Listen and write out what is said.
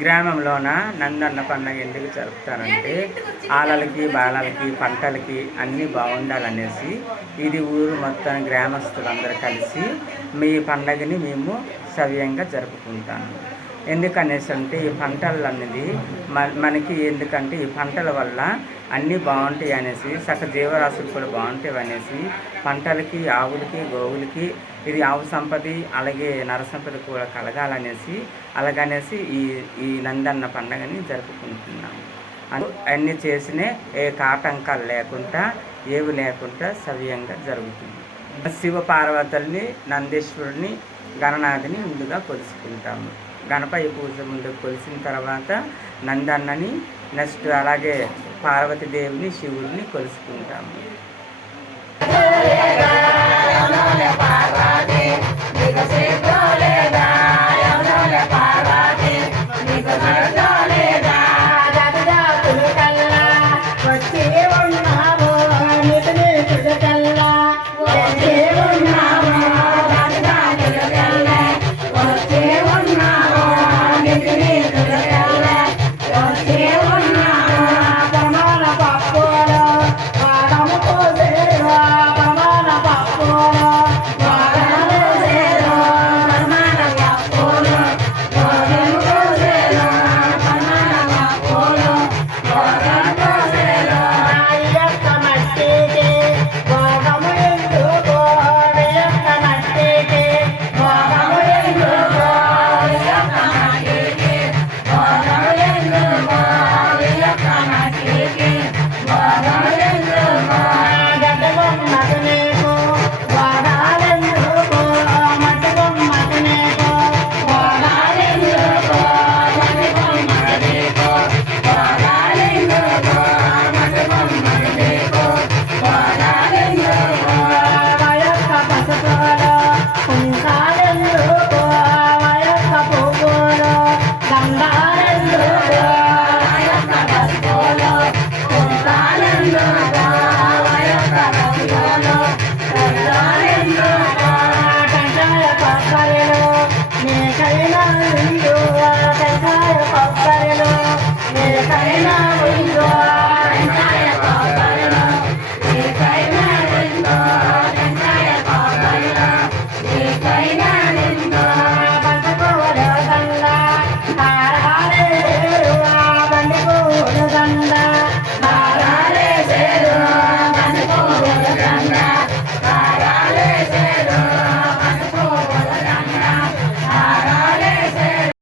గ్రామంలోన? నందన్న పండగ ఎందుకు జరుపుతారంటే ఆలలకి బాలలకి పంటలకి అన్నీ బాగుండాలనేసి ఇది ఊరు మొత్తం గ్రామస్తులందరూ కలిసి మీ పండగని మేము సవ్యంగా జరుపుకుంటాము. ఎందుకనేసి అంటే ఈ పంటలు అనేది మ- మనకి ఎందుకంటే ఈ పంటల వల్ల అన్నీ బాగుంటాయి అనేసి సక జీవరాశులు కూడా బాగుంటాయి అనేసి పంటలకి ఆవులకి గోవులకి ఇది ఆవు సంపది అలాగే నరసంపద కూడా కలగాలనేసి అలాగనేసి ఈ ఈ నందన్న పండగని జరుపుకుంటున్నాము. అన్నీ చేసినే ఏ కాటంకాలు లేకుండా ఏవి లేకుండా సవ్యంగా జరుగుతుంది. శివ పార్వతుల్ని నందీశ్వరుని గణనాథిని ముందుగా కొలుసుకుంటాము గణపతి పూజ ముందు కొలిసిన తర్వాత నందన్నని నెక్స్ట్ అలాగే పార్వతీదేవిని శివుడిని కొలుసుకుంటాము.